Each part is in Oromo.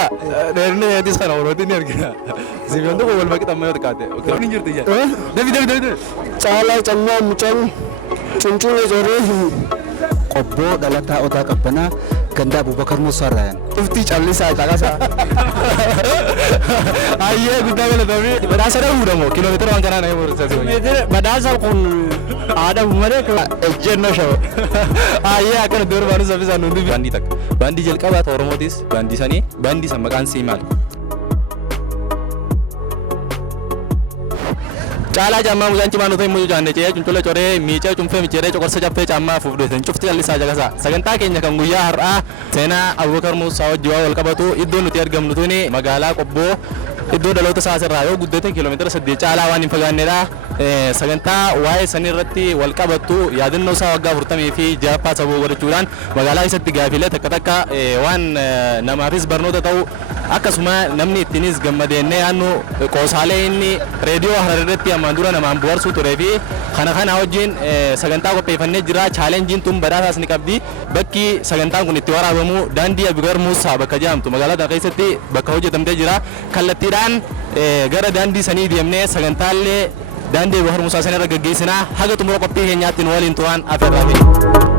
Argina, dheerinni adii kana walooti ni argina. Sibiilonni kun wal bakki xammayoo xiqqaate. Ni jirti ija. Dabi. Caalaa cammaa mucaan cuncuun ijoollee qobboo dhalataa odaa qabbanaa ganda Abubakar Musaa Rayaan. Uftii callisaa caqasaa. Ayyee guddaa galatoomi. Badhaasa dhabuu dhamoo kiiloomeetira waan kanaa na himuu Kiiloomeetira badhaasa kun aadaa malee ejjennoo shawoo. Ayyee akkana doorbaan saffisaan hundi baandii takka. Baandii jalqabaa ta'u Oromootis baandii sanii baandii san maqaan sii maali? Caalaa caammaa mucaan cimaan otoo himuu jaanne ce'ee cuncula coree miicee cunfee micheeree coqorsa caffee caammaa fuufdooteen cufti callisaa jagasaa sagantaa keenya kan guyyaa har'aa seenaa Abubakar Musaa wajji waa wal qabatu iddoo nuti argamnu tuni magaalaa Qobboo iddoo dhaloota isaas irraa yoo guddate kiiloomeetira 8 caalaa waan hin fagaannedha. Sagantaa waa'ee sanii irratti wal qabattu yaadannoo isaa waggaa 40 fi jaappaa sabuu godhachuudhaan magaalaa keessatti gaafilee takka waan namaafis barnoota ta'u akkasuma namni ittiinis gammadeennee yaannu qoosaalee inni reediyoo Harar irratti ammaan dura namaan bohaarsuu turee fi kana wajjin sagantaa qopheeffannee jira. Chaalenjiin tun badhaasaas ni qabdi. Bakki sagantaan kun itti waraabamu daandii Abubakar Musaa bakka jedhamtu magaalaa kana keessatti bakka hojjetamtee jira. Kallattiidhaan gara daandii sanii deemnee sagantaalee daandii Abubakar Musaa sana irra gaggeessinaa haga xumura qophii keenyaatti nu waliin turaan afeerraa.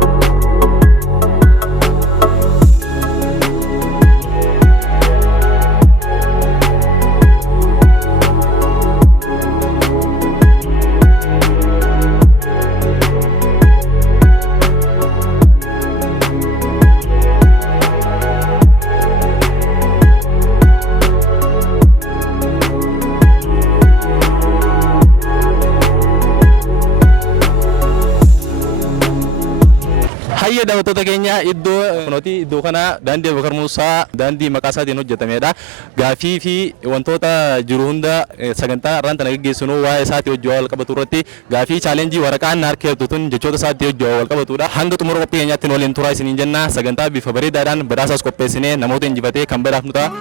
Hayya daawwattoota keenya iddoo kana daandii Abubakar Musaa daandii maqaa isaatiin hojjetamedha. Gaafii fi wantoota jiru hunda sagantaa irraan tana gaggeessinu waa'ee isaatii hojii wal qabatu irratti gaafii chaalenjii waraqaan harkeertu tun jechoota isaatii hojii wal qabatudha. Hanga xumura qophii keenyaatti waliin turaa isiniin jenna. Sagantaa bifa bareedaadhaan badhaasaas qopheessinee namoota injifatee kan badhaafnu ta'a.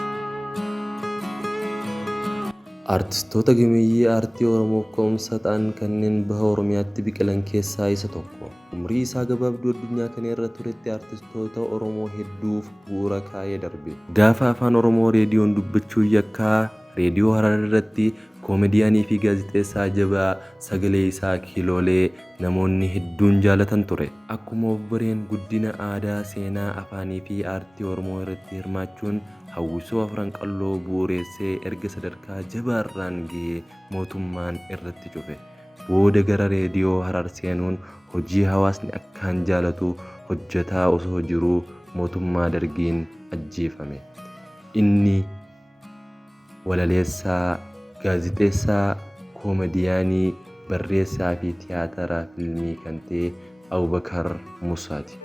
Artistoota gameeyyii aartii Oromoo ka'umsa ta'an kanneen baha Oromiyaatti biqilan keessaa isa tokko. Umrii isaa gabaabduu addunyaa kana irra turetti artistoota Oromoo hedduuf bu'uura kaa'ee darbe. Gaafa afaan Oromoo reediyoon dubbachuu yakkaa reediyoo Harar irratti koomediyaanii fi gaazexeessaa jabaa sagalee isaa kiiloolee namoonni hedduun jaalatan ture. Akkuma obboreen guddina aadaa, seenaa, afaanii fi aartii Oromoo irratti hirmaachuun hawwisoo afran qalloo bu'uureessee erga sadarkaa jabaarraan ga'ee mootummaan irratti cufe. Booda gara reediyoo Harar seenuun hojii hawaasni akkaan jaalatu hojjetaa osoo jiruu mootummaa Dargiin ajjeefame. Inni walaleessaa, gaazexeessaa, koomediyaanii, barreessaa fi tiyaatara fiilmii kan ta'e Abubakar Musaati.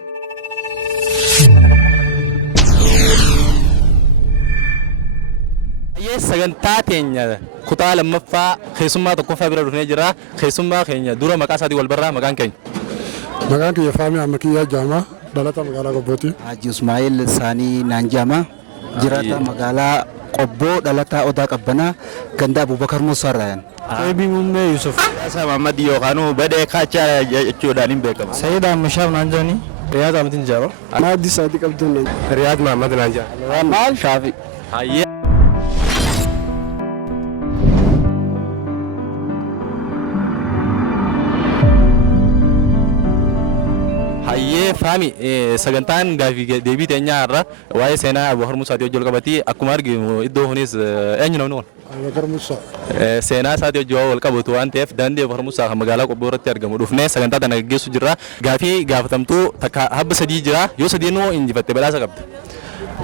Sagantaa keenya kutaa lammaffaa keessummaa tokkoffaa bira dhufnee jira. Keessummaa keenya dura maqaa isaatii wal barraa maqaan keenya. Maqaan kiyya Faamii Ammakiyyaa Jaamaa dhalata magaalaa Qobbooti. Haji Ismaa'eel Saanii Naanjaamaa jiraata magaalaa Qobboo dhalataa odaa qabbanaa ganda Abubakar Musaa Rayaan. Eebii Muummee Yusuf. Isa Mahammad yookaan badee kaachaa jechuudhaan hin beekamu. Sayyid Ammishaaf Naanjaanii. Riyaad Ahmadin Jaaba. Maaddi Saadii qabduun. Riyaad Mahammad Naanjaa. Maal Shaafi. Hayyee. Hayyee Faami sagantaan gaafii deebii teenyaa irra waa'ee seenaa Abubakar Musaatii hojii wal qabatii akkuma arginu iddoo kunis eenyu namni kun? Abubakar Musaa. Seenaa isaatii hojii wal qabatu waan ta'eef daandii Abubakar Musaa kan magaalaa Qobboo irratti argamu dhufnee sagantaa kana gaggeessu jirra. Gaafii gaafatamtuu takka habba sadii jira. Yoo sadiinuu injifatte badhaasa qabda.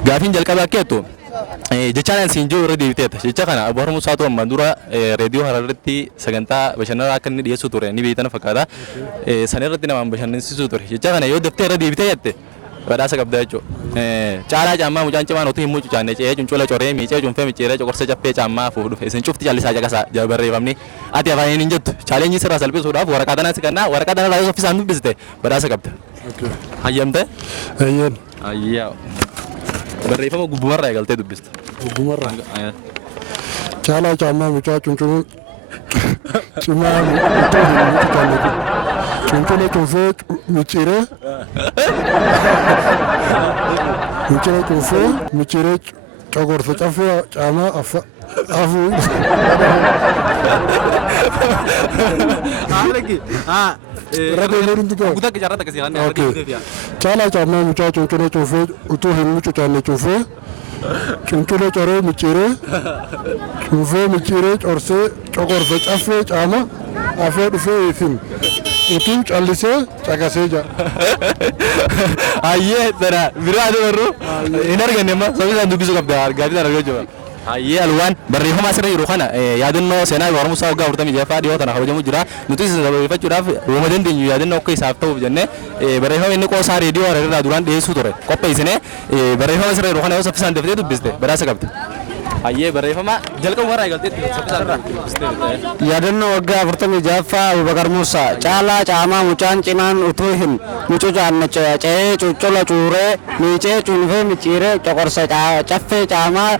Gaafiin jalqabaa akka jettu jechaan siin jiru irra deebiteeta. Jecha kana Abubakar Musaatu ammaan dura reediyoo Harar irratti sagantaa bashannanaa akka inni dhiyeessu ture ni beektan fakkaata. Sana irratti namaan bashannansiisuu ture. Jecha kana yoo daftee irra deebitee jette badhaasa qabda jechuudha. Caalaa caammaa mucaan cimaan otoo himuu cucaanne ce'ee cuncula coree miicee cunfee micheeree coqorsa caffee caammaa fuuf dhufe isin cufti callisaa caqasaa barreeffamni ati afaaniin hin jettu chaalenjii sirraa salphisuudhaaf waraqaa tanaa si kennaa waraqaa tanarraa yoo saffisaan dubbiste badhaasa qabda. Hayyamtee? Eeyyeen. Ayyaa. Barreeffama gubbumarraa eegaltee dubbista. Gubbumarraa. Caalaa caammaa mucaa cuncunuu cimaa cuncula cunfee micciiree cunfee micciiree cogorsa caffee caama afuu caalaa caammaa mucaa cuncuna cuufee utuu hin mucucaanne cuufee cuncuna coree micciiree cuufee micciiree corsee cogorsa caffee caama afee dhufee isin utuu callisee caqasee jira. Ayyee dara biraa dabarru hin arganne amma sabiisaan dubbisuu qabda argaatii argaa jira. Ayyee alwaan barreeffama asirra jiru kana yaadannoo seenaa Oromoo Musaa waggaa 46 dhiyoo tana kabajamu jira. Nuti sababeeffachuudhaaf uuma dandeenyu yaadannoo akka isaaf ta'uuf jennee barreeffama inni qoosaa reediyoo irraa duraan dhiyeessuu ture qopheessinee barreeffama asirra jiru kana yoo saffisaan daftee dubbiste badhaasa qabdi. Ayyee barreeffama jalqabu warraa eegaltee saffisaan dubbiste. Yaadannoo waggaa 46ffaa Abubakar Muusaa caalaa caamaa mucaan cinaan utuu hin mucucaanne ce'ee cuccula cuuree miicee cuunfee micciiree coqorsa caffee caamaa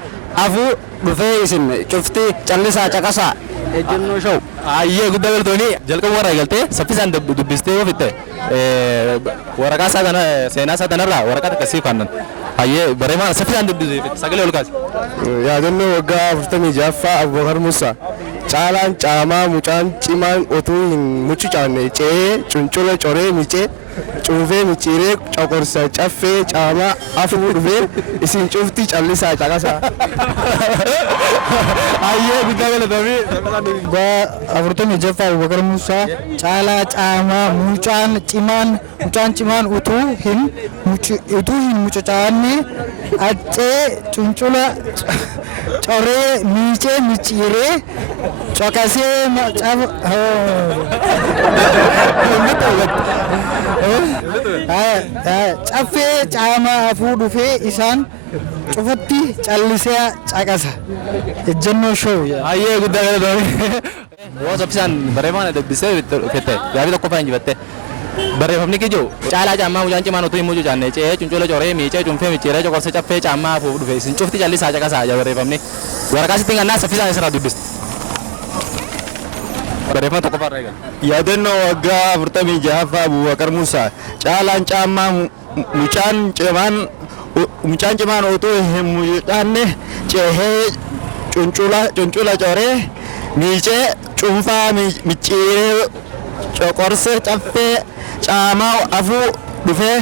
afuu dhufee isin cufti callisaa caqasaa ejjennoo sha'u. Ayyee guddaa galtooni jalqabu warraa eegaltee saffisaan dubbistee yoo fitte waraqaa isaa kana seenaa isaa kanarraa waraqaa akkasii kaannan. Ayyee barreeffama saffisaan dubbisee fitte sagalee ol kaase. Yaadannoo waggaa 46ffaa Abubakar Muusaa caalaan caamaa mucaan cimaan utuu hin mucucaanne ce'ee cuncula coree micee cuunfee micciiree coqorsa caffee caamaa afuu dhufee isin cufti callisaa caqasaa. Ayyee guddaa galatoomii. Waggaa 46ffaa Abubakar Muusaa caalaa caamaa mucaan cimaan utuu hin mucucaanne accee cuncula coree miicee micciiree caqasee caffee caamaa afuu dhufee isaan cufatti callisee caqasa ejjennoo shoo. Ayyee guddaa galatoomii. Yoo saffisaan barreeffama dubbisee fitte gaaffii tokko fa'aa injifatte. Barreeffamni kijuu caalaa caammaa mucaan cimaan utuu hin mucucaanne ce'ee cuncula coree miicee cuunfee micciiree coqorsa caffee caammaa afuu dhufe isin cufti callisaa caqasaa jaa barreeffamni. Waraqaa sitti ngannaa saffisaan isirraa dubbiste. Barreeffama tokko fa'aa eegal. Yaadannoo waggaa 46ffaa Abubakar Muusaa caalaan caammaa mucaan cimaan utuu hin mucucaanne ce'ee cuncula coree miicee cuunfaa micciiree coqorsa caffee caamaa afuu dhufee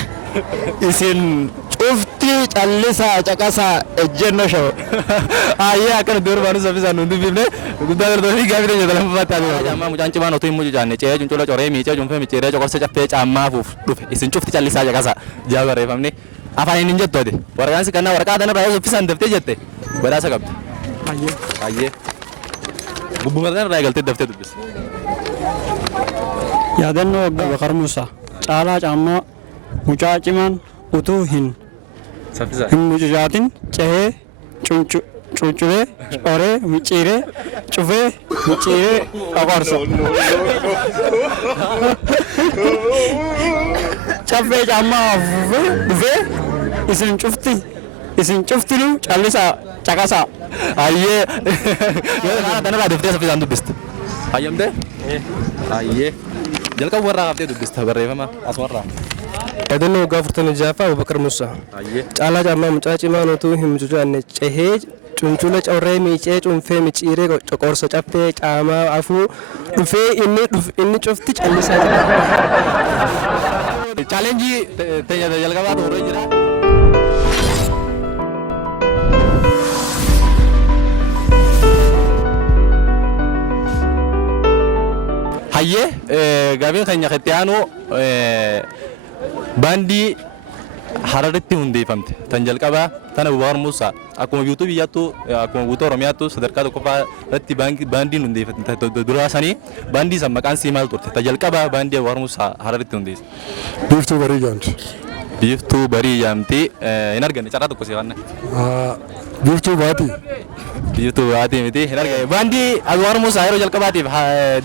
isin cufti callisaa caqasaa ejjennoo sha'u. Ayyee akkana durbaanu saffisaan nuti bifne guddaa galtoomii gaaffii keenya lammaffaa taate. Caammaa mucaan cimaan utuu hin mucucaanne ce'ee cuncula coree miicee cuunfee micciiree coqorsa caffee caamaa afuuf dhufe isin cufti callisaa caqasaa jaa barreeffamni afaan hin jettoode waraqaan si kannaa waraqaa kanarraa yoo saffisaan daftee jette badhaasa qabdi. Ayyee gubbuma kanarraa eegaltee daftee dubbise. Yaadannoo waggaa Abubakar Muusaa caalaa caamaa mucaa cimaan utuu hin mucucaatin ce'ee cuunculee coree micciiree cufee micciiree coqorsa caffee caamaa afuufee dhufee isin cuftinuu callisaa caqasaa. Ayyee yoo kanarraa daftee saffisaan dubbiste. Hayyamtee? Ayyee jalqabu warraa haftee dubbista barreeffama as warraa. Yaadannoo waggaa 46ffaa Abubakar Muusaa caalaa caammaa mucaa cimaan utuu hin mucucaanne ce'ee cuncula coree miicee cuunfee micciiree coqorsa caffee caamaa afuu dhufee inni cufti callisaa. Chaalenjii jalqabaa ta'uu jira. Hayyee gaafiin keenya itti aanu baandii Hararitti hundeeffamte tan jalqabaa tan Abubakar Muusaa akkuma guutuu biyyaattu akkuma guutuu Oromiyaattu sadarkaa tokkoffaa irratti baandiin hundeeffamte duraa sanii baandii san maqaan sii maal turte ta jalqabaa baandii Abubakar Muusaa Hararitti hundeesse. Biiftuu barii jaamti. Biiftuu barii jaamti hin arganne carraa tokko sii wanna. Biiftuu baatii. Biiftuu baatii miti hin arganne baandii Abubakar Muusaa yeroo jalqabaatiif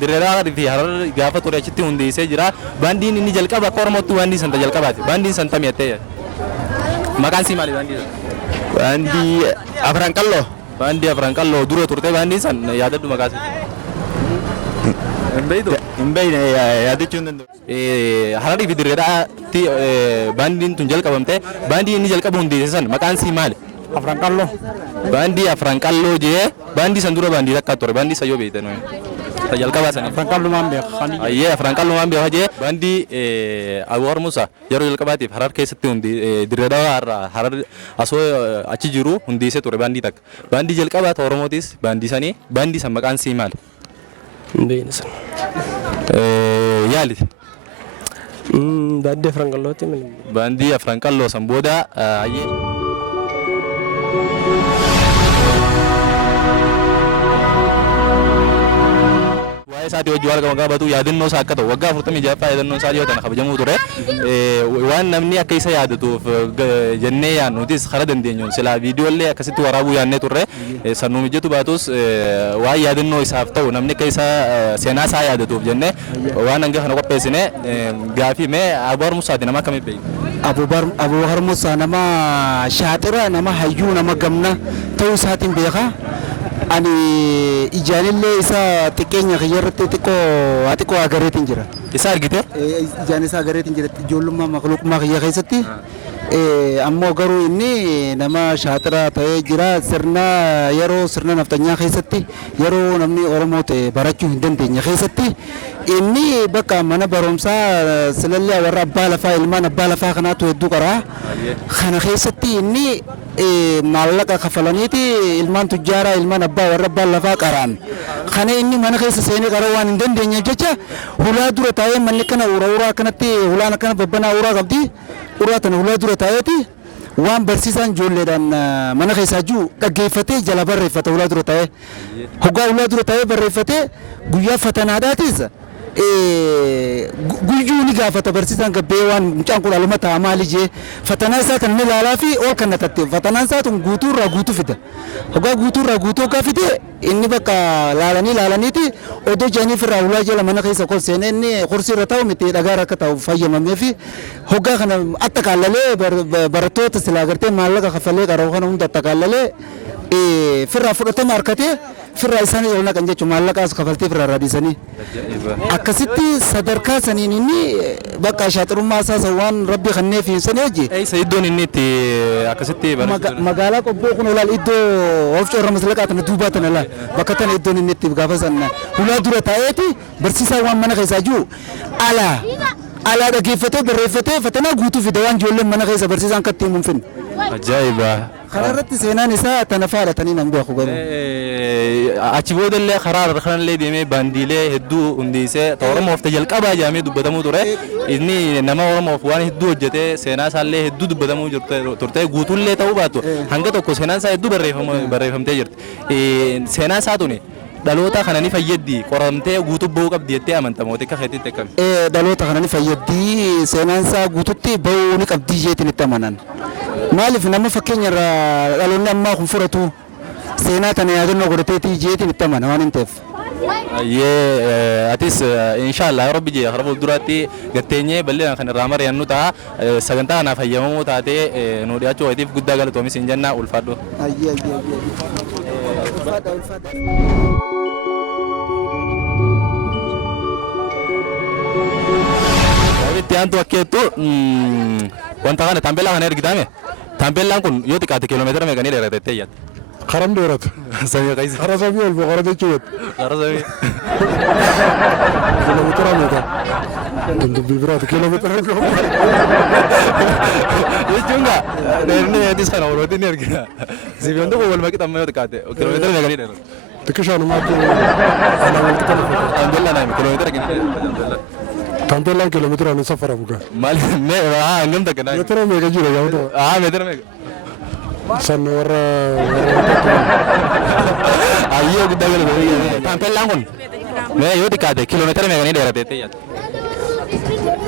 Dirreeraa fi Harar gaafa ture achitti hundeessee jira baandiin inni jalqaba akka Oromootti baandii san ta jalqabaati baandiin san tamii attee maqaan sii maali baandii san? Baandii Afran Qalloo. Baandii Afran Qalloo dura turte baandii san yaadadhu maqaa sii. Hin beekne yaadachuu hin danda'u. Hararii fi Dirreedhaatti baandiin tun jalqabamte baandii inni jalqaba hundeesse san maqaan sii maali? afranqalloo. Baandii afran qalloo jee baandii san dura baandii takka ture baandii sayyoo beektan jalqabaa sanii. Afranqallumaan beekan. Ayyee afran qallumaan beekaa jee baandii Abuwar Musa yeroo jalqabaatiif Harar keessatti Dirree Dawaa irraa Harar asoo achi jiru hundeessee ture baandii takka. Baandii jalqabaa ta'e Oromootis baandii sanii baandii san maqaan sii maali? Beena san. Yaali. Baandii afranqallooti. Baandii afran qalloo san booda ayyee. Waa'ee isaatii hojii wal qabatu yaadannoo isaa akka ta'u waggaa 46ffaa yaadannoo isaa yoo ta'an kabajamuu ture waan namni akka isa yaadatuuf jennee yaadnutis karaa dandeenyuun silaa viidiyoolee akkasitti waraabuu yaadnee turre sannuu mijatu baatus waan yaadannoo isaaf ta'u namni akka isa seenaa isaa yaadatuuf jennee waan hanga kana qopheessine gaafii mee Abuwar Musaati nama akkamii beeku? Abuwar Musaa nama shaaxira nama hayyuu nama gamna ta'uu isaatiin beeka. Ani ijaanillee isa xiqqeenya kiyyarratti xiqqoo agareetiin jira. Isa argite? Ijaan isaa agareetiin jira ijoollummaa makluuqummaa kiyya keessatti. Ammoo garuu inni nama shaaxira ta'ee jira sirna naftanyaa keessatti yeroo namni Oromoo ta'e barachuu hin dandeenye keessatti inni bakka mana barumsaa silallee warra abbaa lafaa ilmaan abbaa lafaa kanaatu hedduu qaraa. Kana keessatti inni maallaqa kafalaniiti ilmaan tujjaaraa ilmaan abbaa warra abbaa lafaa qaraan. Kana inni mana keessa seenee qaroo waan hin dandeenyeef jecha hulaa dura taa'ee manni kana uraa kanatti hulaan akkana babbanaa uraa qabdi. Uraa tana hulaa dura taa'eeti waan barsiisaan ijoolleedhaan mana keessaa jiru dhaggeeffatee jala barreeffata hulaa dura taa'ee. Hoggaa hulaa dura taa'ee barreeffatee guyyaa fatanaadhaatis guyyuu ni gaafata barsiisaan gabbee waan mucaan kun aluma ta'a maali jee fatanaa isaa kan ni ilaalaa fi ol kan natatte fatanaan isaa tun guutuurraa guutuu fida. Hoggaa guutuurraa guutuu hoggaa fide inni bakka laalaniiti odoo jedhaniif irraa hulaa jala mana keessa kol seenee inni kursii irra taa'u miti dhagaa akka ta'u fayyamamee fi hoggaa kana attaqaallalee barattoota silaa gartee maallaqa kafalee qaroo kana hunda attaqaallalee firraa fudhatama harkatee firraa isaanii ol naqan jechuun maallaqaas kafaltee firraa raadisanii. Akkasitti sadarkaa saniin inni bakka shaaxirummaa isaa waan rabbi kanneef hin sanii hojii. Eessa iddoon inni itti akkasitti magaalaa qobboo kun olaal iddoo oofcoo irra maslaqaa tana duubaa tana laal bakka tana iddoon inni itti gaafa sanna hulaa dura taa'eeti barsiisaa waan mana keessaa jiru alaa dhaggeeffatee barreeffatee fatanaa guutuu fida waan ijoolleen mana keessa barsiisaan katti himuun finne. Ajaa'iba. Kanarratti seenaan isaa tana faadhatanii nan beeku garuu. Achi boodallee karaa irra kanallee deemee baandiilee hedduu hundeessee Oromoof jalqabaa jedhamee dubbatamuu ture. Inni nama Oromoof waan hedduu hojjetee seenaa isaallee hedduu dubbatamuu turte guutuullee ta'uu baattu hanga tokko seenaan isaa hedduu barreeffamtee jirti. Seenaa isaa tuni dhaloota kana ni fayyaddi qoramtee guutuu bahuu qabdi jettee amantamooti akka keetitti akkami? Dhaloota kana ni fayyaddi seenaan isaa guututti bahuu ni qabdi jeetiin itti amanan. Maaliif nama fakkeenya irraa dhaloonni ammaa kun fudhatu seenaa tana yaadannoo godhateetii jeetiin itti amana waan hin ta'eef. Atis inshallah ya rabbi jee harabul duraatti gatteenyee bal'inaan kan irraa mari'annu ta'a sagantaa kanaaf fayyamamuu taatee nu dhiyaachuu wayiitiif guddaa galatoomis hin jennaa ulfaadhu. Itti aantu akkeettu wanta kana taambeellaa kana ergitame taambeellaan kun yoo xiqqaate kiiloomeetira meeqanii dheeratettee yaadda? Karam dheerata. Samii qaisa. Kara samii ol boqora jechuudha. Kara samii. Kiiloomeetira meeqa? Dubbii biraati kiiloomeetira meeqa? Jechuun gaa dheerinni eetis kana walooti ni argina. Sibiyoon tokko wal maqixa amma yoo xiqqaate kiiloomeetira meeqanii dheerata? Xiqqishaanummaatti ana wal qixa lafa. Taambeellaan naami kiiloomeetira gini. Taambeellaan kiiloomeetira ni safara bugaa. Maali mee hangam takka naami? Meetira meeqa jira yaa ta'u? Meetira meeqa? San warra ayyoo guddaa galatoomi. Taambeellaan kun mee yoo xiqqaate kiiloomeetira meeqanii dheeratettee yaadda?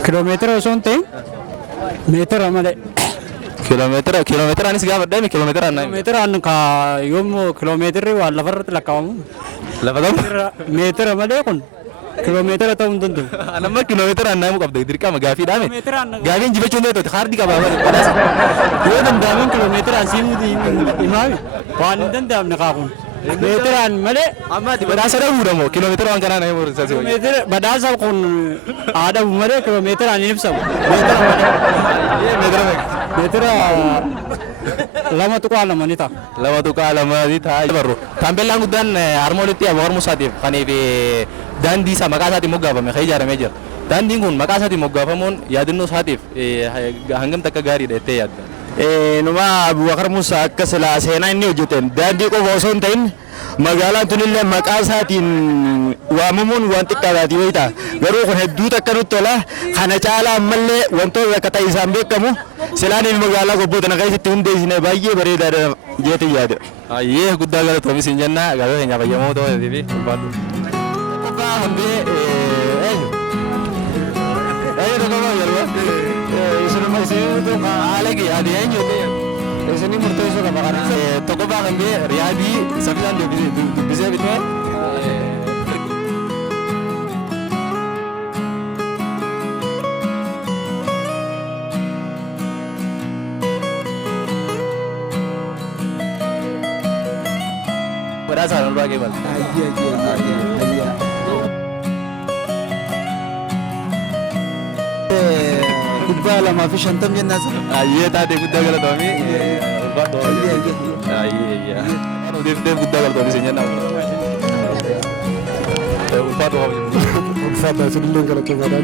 Kiiloomeetira osoo hin ta'in meetira malee. Kiiloomeetiraanis gaafa dheeme kiiloomeetiraan naami? Meetiraan yommuu kiiloomeetirri waan lafarratti lakkaa'amu. Lafa ta'u? Meetira malee kun kiiloomeetira ta'uu hin danda'u. Anamma kiiloomeetiraan naamu qabda dirqama gaafii dhaame. Gaafiin jibachuun ta'e haardi qaba. Yoo danda'amuun kiiloomeetiraan siimuu himaami waan hin danda'amne kaakun. Meetiraan malee. Amma badhaasa dhabuudha moo kiiloomeetira waan kanaa nama murteessaa meetira badhaasa kun aadamu malee kiiloomeetiraan hin ibsamu. Meetira malee. Meetira meeqa? Meetira Lama tuqaa lama ni ta'a. Lama tuqaa lama ni ta'a barru. Taambeellaan guddaan harma walitti Abubakar Musaatiif kaniif daandii isaa maqaa isaatiin moggaafame kan ijaaramee jira. Daandiin kun maqaa isaatiin moggaafamuun yaadannoo isaatiif hangam takka gaariidha jettee yaadda? Numa Abubakar Musa akka silaa seenaa inni hojjeteen daandii qofa osoo hin ta'in magaalaan tunillee maqaa isaatiin waamamuun waan xiqqaadhaati wayita. Garuu kun hedduu takka nutti tola. Kana caalaa ammallee wantoota akka ta'e isaan beekamu silaan inni magaalaa gobboota na keessatti hundeessine baay'ee bareedaadha jeetii yaada. Baay'ee guddaa galatoomis hin jenna gaafa keenya fayyamoo ta'uu fi ulfaatu. Qophaa hambee eenyu? Eenyu tokko yeroo isinuma isin haala yaadi eenyu ta'e isinii murteessuu qaba kana. Tokkoffaa hambee riyaadii saffisaan dubbisee bitee. Berasa orang bagi bal. Iya. Kubba lama fi shantam jenna sa. Iya tadi gudda gala tomi. Iya. Anu dia gudda gala tomi senya na. Ulfa to. Ulfa da sidilin kala to gada.